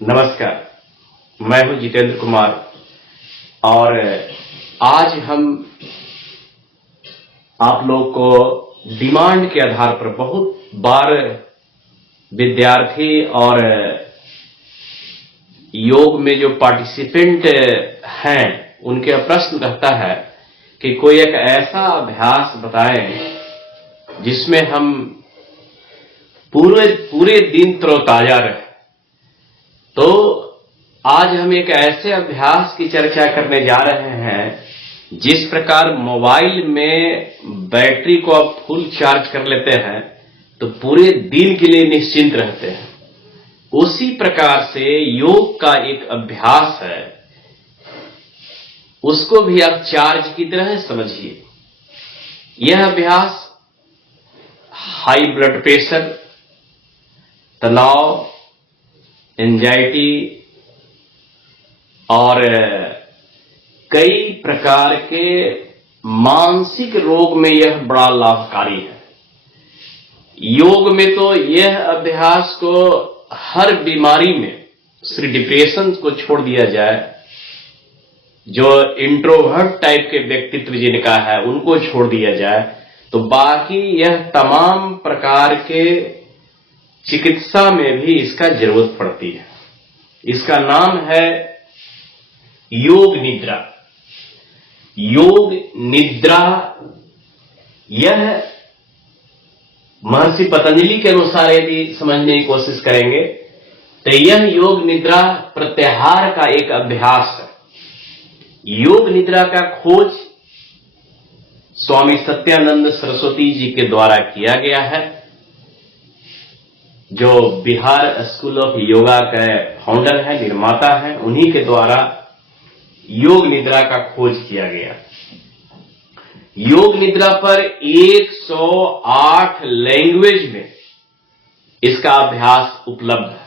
नमस्कार, मैं हूं जितेंद्र कुमार और आज हम आप लोग को डिमांड के आधार पर बहुत बार विद्यार्थी और योग में जो पार्टिसिपेंट हैं उनके प्रश्न रहता है कि कोई एक ऐसा अभ्यास बताएं जिसमें हम पूरे दिन तरोताजा रहे। तो आज हम एक ऐसे अभ्यास की चर्चा करने जा रहे हैं जिस प्रकार मोबाइल में बैटरी को आप फुल चार्ज कर लेते हैं तो पूरे दिन के लिए निश्चिंत रहते हैं, उसी प्रकार से योग का एक अभ्यास है, उसको भी आप चार्ज की तरह समझिए। यह अभ्यास हाई ब्लड प्रेशर, तनाव, एंजाइटी और कई प्रकार के मानसिक रोग में यह बड़ा लाभकारी है। योग में तो यह अभ्यास को हर बीमारी में, सिर्फ डिप्रेशन को छोड़ दिया जाए, जो इंट्रोवर्ट टाइप के व्यक्तित्व जिनका है उनको छोड़ दिया जाए, तो बाकी यह तमाम प्रकार के चिकित्सा में भी इसका जरूरत पड़ती है। इसका नाम है योग निद्रा। योग निद्रा यह महर्षि पतंजलि के अनुसार यदि समझने की कोशिश करेंगे तो यह योग निद्रा प्रत्याहार का एक अभ्यास है। योग निद्रा का खोज स्वामी सत्यानंद सरस्वती जी के द्वारा किया गया है, जो बिहार स्कूल ऑफ योगा के फाउंडर है, निर्माता है। उन्हीं के द्वारा योग निद्रा का खोज किया गया। योग निद्रा पर 108 लैंग्वेज में इसका अभ्यास उपलब्ध है।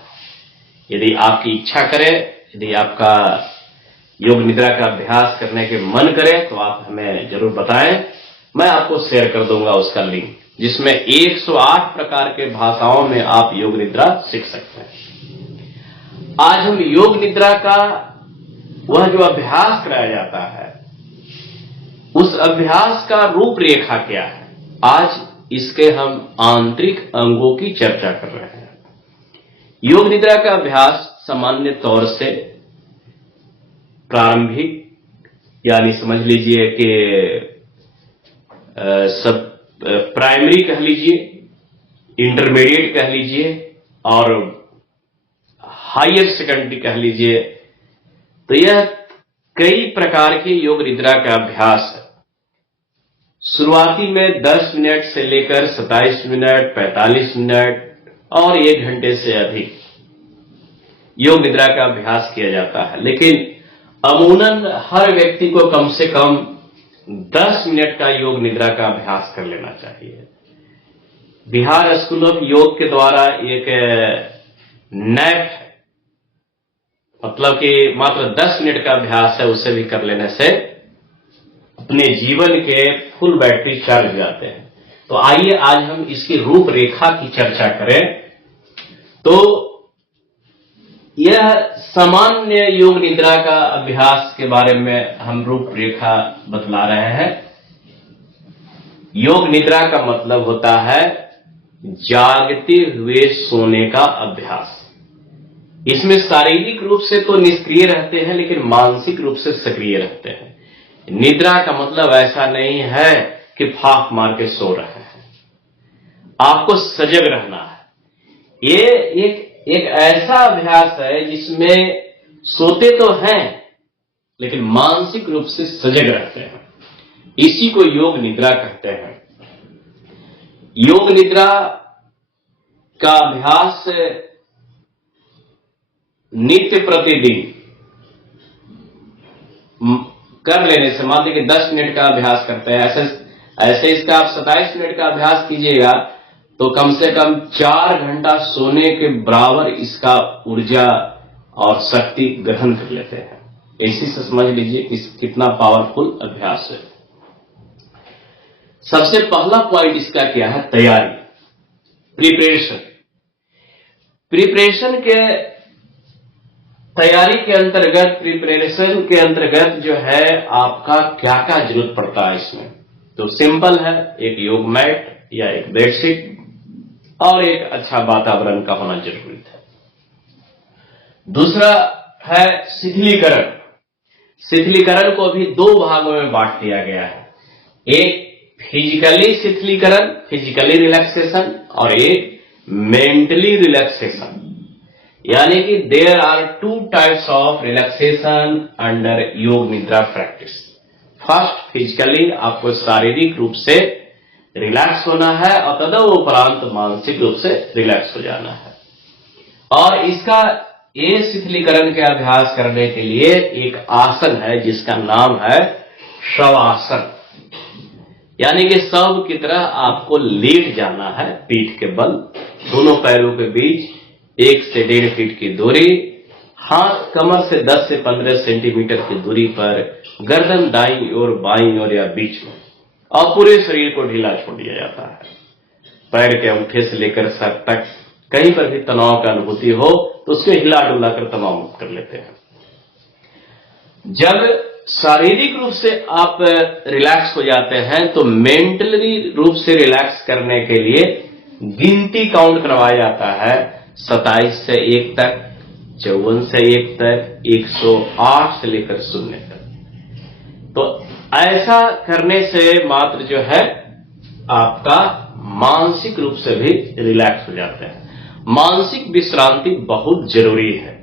यदि आपकी इच्छा करे, यदि आपका योग निद्रा का अभ्यास करने के मन करे तो आप हमें जरूर बताएं, मैं आपको शेयर कर दूंगा उसका लिंक, जिसमें 108 प्रकार के भाषाओं में आप योग निद्रा सीख सकते हैं। आज हम योग निद्रा का वह जो अभ्यास कराया जाता है, उस अभ्यास का रूपरेखा क्या है, आज इसके हम आंतरिक अंगों की चर्चा कर रहे हैं। योग निद्रा का अभ्यास सामान्य तौर से प्रारंभिक, यानी समझ लीजिए कि सब प्राइमरी कह लीजिए, इंटरमीडिएट कह लीजिए और हायर सेकेंडरी कह लीजिए, तो यह कई प्रकार के योग निद्रा का अभ्यास है। शुरुआती में 10 मिनट से लेकर 27 मिनट, 45 मिनट और 1 घंटे से अधिक योग निद्रा का अभ्यास किया जाता है, लेकिन अमूमन हर व्यक्ति को कम से कम 10 मिनट का योग निद्रा का अभ्यास कर लेना चाहिए। बिहार स्कूल ऑफ योग के द्वारा एक नैप है, मतलब कि मात्र 10 मिनट का अभ्यास है, उससे भी कर लेने से अपने जीवन के फुल बैटरी चार्ज हो जाते हैं। तो आइए आज हम इसकी रूपरेखा की चर्चा करें। तो यह सामान्य योग निद्रा का अभ्यास के बारे में हम रूपरेखा बतला रहे हैं। योग निद्रा का मतलब होता है जागते हुए सोने का अभ्यास। इसमें शारीरिक रूप से तो निष्क्रिय रहते हैं, लेकिन मानसिक रूप से सक्रिय रहते हैं। निद्रा का मतलब ऐसा नहीं है कि फाक मार के सो रहे हैं, आपको सजग रहना है। ये एक ऐसा अभ्यास है जिसमें सोते तो हैं लेकिन मानसिक रूप से सजग रहते हैं। इसी को योग निद्रा कहते हैं। योग निद्रा का अभ्यास नित्य प्रतिदिन कर लेने से, मान लीजिए 10 मिनट का अभ्यास करते हैं, ऐसे इसका आप 27 मिनट का अभ्यास कीजिएगा तो कम से कम 4 घंटा सोने के बराबर इसका ऊर्जा और शक्ति ग्रहण कर लेते हैं। इसी से समझ लीजिए कि कितना पावरफुल अभ्यास है। सबसे पहला पॉइंट इसका क्या है? तैयारी, प्रिपरेशन। प्रिपरेशन के तैयारी के अंतर्गत, प्रिपरेशन के अंतर्गत जो है आपका क्या क्या जरूरत पड़ता है इसमें, तो सिंपल है, एक योग मैट या एक बेडशीट और एक अच्छा वातावरण का होना जरूरी है। दूसरा है शिथिलीकरण। शिथिलीकरण को भी दो भागों में बांट दिया गया है, एक फिजिकली शिथिलीकरण, फिजिकली रिलैक्सेशन, और एक मेंटली रिलैक्सेशन। यानी कि there are two types of relaxation under yoga nidra practice. First, physically आपको शारीरिक रूप से रिलैक्स होना है और तदुपरांत मानसिक रूप से रिलैक्स हो जाना है। और इसका ये शिथिलीकरण के अभ्यास करने के लिए एक आसन है जिसका नाम है शवासन। यानी कि शव की तरह आपको लेट जाना है पीठ के बल, दोनों पैरों के बीच 1 से 1.5 फीट की दूरी, हाथ कमर से 10 से 15 सेंटीमीटर की दूरी पर, गर्दन दाईं ओर बाईं ओर या बीच में, और पूरे शरीर को ढीला छोड़ दिया जाता है। पैर के अंगूठे से लेकर सर तक कहीं पर भी तनाव की अनुभूति हो तो उसको हिला डुला कर तनाव मुक्त कर लेते हैं। जब शारीरिक रूप से आप रिलैक्स हो जाते हैं तो मेंटली रूप से रिलैक्स करने के लिए गिनती काउंट करवाया जाता है 27 से 1 तक, 54 से 1 तक, 108 से लेकर 0 तक। तो ऐसा करने से मात्र जो है आपका मानसिक रूप से भी रिलैक्स हो जाते हैं। मानसिक विश्रांति बहुत जरूरी है,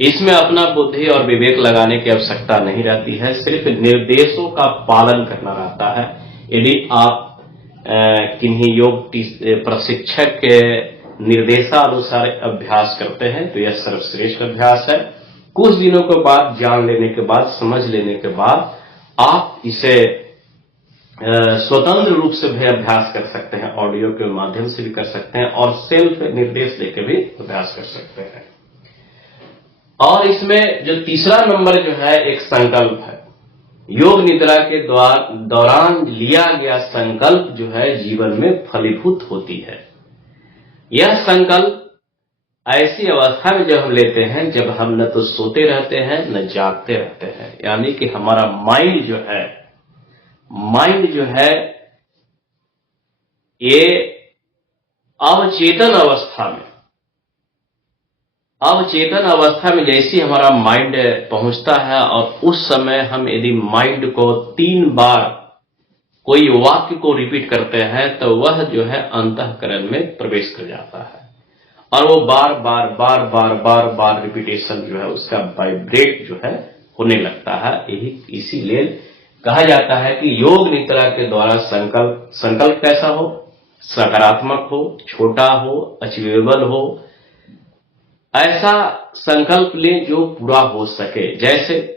इसमें अपना बुद्धि और विवेक लगाने की आवश्यकता नहीं रहती है, सिर्फ निर्देशों का पालन करना रहता है। यदि आप किन्हीं योग प्रशिक्षक के निर्देशानुसार अभ्यास करते हैं तो यह सर्वश्रेष्ठ अभ्यास है। कुछ दिनों के बाद, जान लेने के बाद, समझ लेने के बाद आप इसे स्वतंत्र रूप से भी अभ्यास कर सकते हैं, ऑडियो के माध्यम से भी कर सकते हैं और सेल्फ निर्देश लेकर भी अभ्यास कर सकते हैं। और इसमें जो तीसरा नंबर जो है एक संकल्प है। योग निद्रा के दौरान लिया गया संकल्प जो है जीवन में फलीभूत होती है। यह संकल्प ऐसी अवस्था में जब हम लेते हैं जब हम न तो सोते रहते हैं न जागते रहते हैं, यानी कि हमारा माइंड जो है ये अवचेतन अवस्था में जैसे हमारा माइंड पहुंचता है और उस समय हम यदि माइंड को 3 बार कोई वाक्य को रिपीट करते हैं तो वह जो है अंतःकरण में प्रवेश कर जाता है और वो बार रिपीटेशन जो है उसका वाइब्रेट जो है होने लगता है। यही इसीलिए कहा जाता है कि योग निद्रा के द्वारा संकल्प कैसा हो, सकारात्मक हो, छोटा हो, अचीवेबल हो, ऐसा संकल्प लें जो पूरा हो सके। जैसे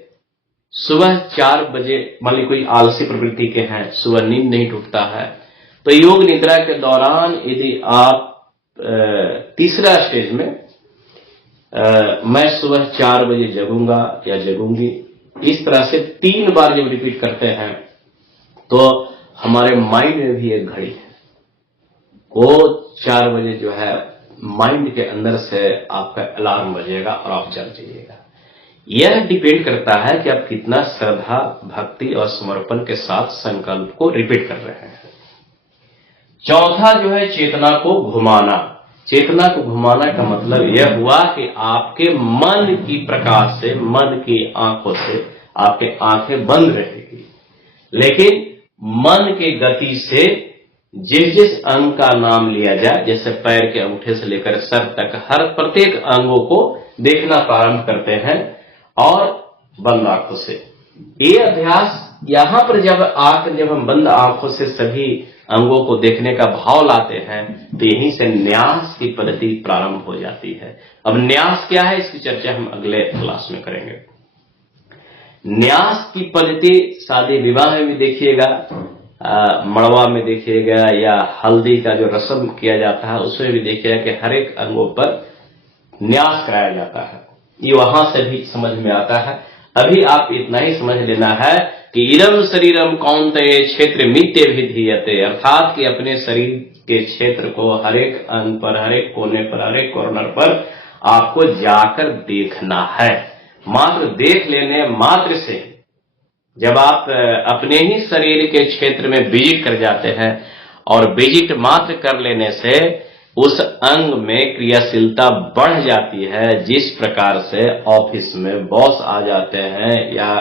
सुबह 4 बजे, मान ली कोई आलसी प्रवृत्ति के हैं, सुबह नींद नहीं टूटता है, तो योग निद्रा के दौरान यदि आप तीसरा स्टेज में मैं सुबह 4 बजे जगूंगा या जगूंगी, इस तरह से 3 बार जब रिपीट करते हैं तो हमारे माइंड में भी एक घड़ी है, वो 4 बजे जो है माइंड के अंदर से आपका अलार्म बजेगा और आप जग जाइएगा। यह डिपेंड करता है कि आप कितना श्रद्धा, भक्ति और समर्पण के साथ संकल्प को रिपीट कर रहे हैं। चौथा जो है चेतना को घुमाना। चेतना को घुमाना का मतलब यह हुआ कि आपके मन की प्रकाश से, मन की आंखों से आपके आंखें बंद रहेगी, लेकिन मन के गति से जिस अंग का नाम लिया जाए, जैसे पैर के अंगूठे से लेकर सर तक हर प्रत्येक अंगों को देखना प्रारंभ करते हैं और बंद आंखों से। ये अभ्यास यहां पर जब हम बंद आंखों से सभी अंगों को देखने का भाव लाते हैं तो यहीं से न्यास की पद्धति प्रारंभ हो जाती है। अब न्यास क्या है, इसकी चर्चा हम अगले क्लास में करेंगे। न्यास की पद्धति शादी विवाह में भी देखिएगा, मड़वा में देखिएगा, या हल्दी का जो रस्म किया जाता है उसमें भी देखिएगा कि हर एक अंगों पर न्यास कराया जाता है। ये वहां से भी समझ में आता है। अभी आप इतना ही समझ लेना है कि इदम शरीरम कौन्तेय क्षेत्र मित्य विधीयते, अर्थात कि अपने शरीर के क्षेत्र को हर एक अंग पर, हर एक कोने पर, हर एक कॉर्नर पर आपको जाकर देखना है। मात्र देख लेने मात्र से, जब आप अपने ही शरीर के क्षेत्र में विजिट कर जाते हैं और विजिट मात्र कर लेने से उस अंग में क्रियाशीलता बढ़ जाती है। जिस प्रकार से ऑफिस में बॉस आ जाते हैं या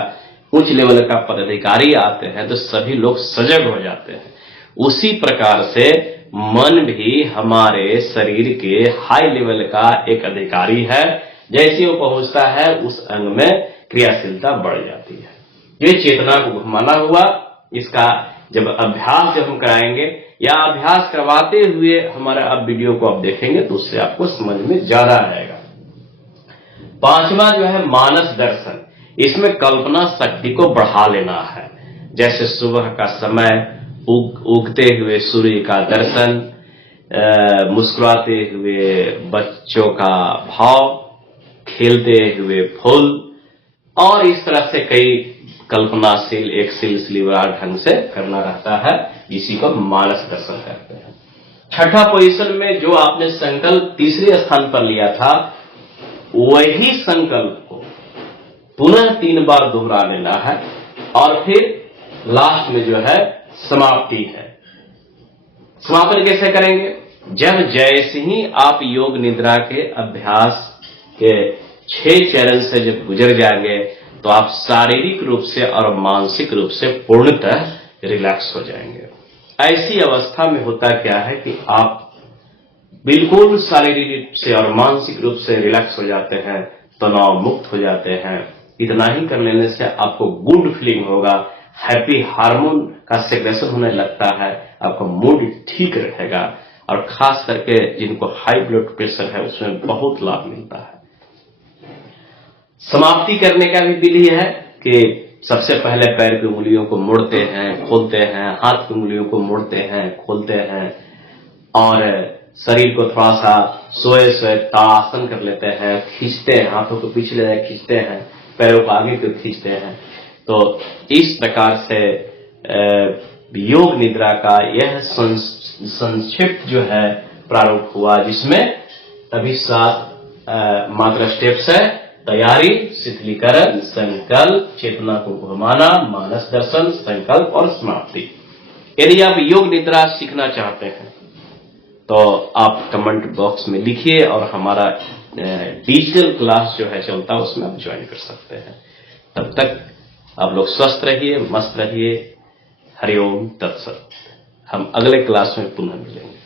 उच्च लेवल का पदाधिकारी आते हैं तो सभी लोग सजग हो जाते हैं, उसी प्रकार से मन भी हमारे शरीर के हाई लेवल का एक अधिकारी है। जैसे वो पहुंचता है उस अंग में क्रियाशीलता बढ़ जाती है। ये चेतना को घुमाना हुआ। इसका जब हम कराएंगे या अभ्यास करवाते हुए हमारा अब वीडियो को आप देखेंगे तो उससे आपको समझ में ज्यादा आएगा। पांचवा जो है मानस दर्शन, इसमें कल्पना शक्ति को बढ़ा लेना है। जैसे सुबह का समय, उगते हुए सूर्य का दर्शन, मुस्कुराते हुए बच्चों का भाव, खेलते हुए फूल, और इस तरह से कई कल्पनाशील एक सिलसिलेवार ढंग से करना रहता है। इसी को मानस दर्शन कहते हैं। छठा पोजीशन में जो आपने संकल्प तीसरे स्थान पर लिया था, वही संकल्प को पुनः 3 बार दोहरा लेना है और फिर लास्ट में जो है समाप्ति है। समापन कैसे करेंगे? जब जैसे ही आप योग निद्रा के अभ्यास के 6 चरण से जब गुजर जाएंगे तो आप शारीरिक रूप से और मानसिक रूप से पूर्णतः रिलैक्स हो जाएंगे। ऐसी अवस्था में होता क्या है कि आप बिल्कुल शारीरिक रूप से और मानसिक रूप से रिलैक्स हो जाते हैं, तनाव मुक्त हो जाते हैं। इतना ही कर लेने से आपको गुड फीलिंग होगा, हैप्पी हार्मोन का सेक्रेशन होने लगता है, आपका मूड ठीक रहेगा और खास करके जिनको हाई ब्लड प्रेशर है उसमें बहुत लाभ मिलता है। समाप्ति करने का भी विधि है कि सबसे पहले पैर की उंगलियों को मोड़ते हैं, खोलते हैं, हाथ की उंगलियों को मोड़ते हैं, खोलते हैं और शरीर को थोड़ा सा सोए सोए ताड़ासन कर लेते हैं, खींचते हैं, हाथों को पिछले खींचते हैं, पैरों को आगे को खींचते हैं। तो इस प्रकार से योग निद्रा का यह संक्षिप्त जो है प्रारूप हुआ, जिसमें अभी 7 मात्र स्टेप्स है। तैयारी, शिथिलीकरण, संकल्प, चेतना को घुमाना, मानस दर्शन, संकल्प और समाप्ति। यदि आप योग निद्रा सीखना चाहते हैं तो आप कमेंट बॉक्स में लिखिए और हमारा डिजिटल क्लास जो है चलता है उसमें आप ज्वाइन कर सकते हैं। तब तक आप लोग स्वस्थ रहिए, मस्त रहिए। हरिओम तत्सत। हम अगले क्लास में पुनः मिलेंगे।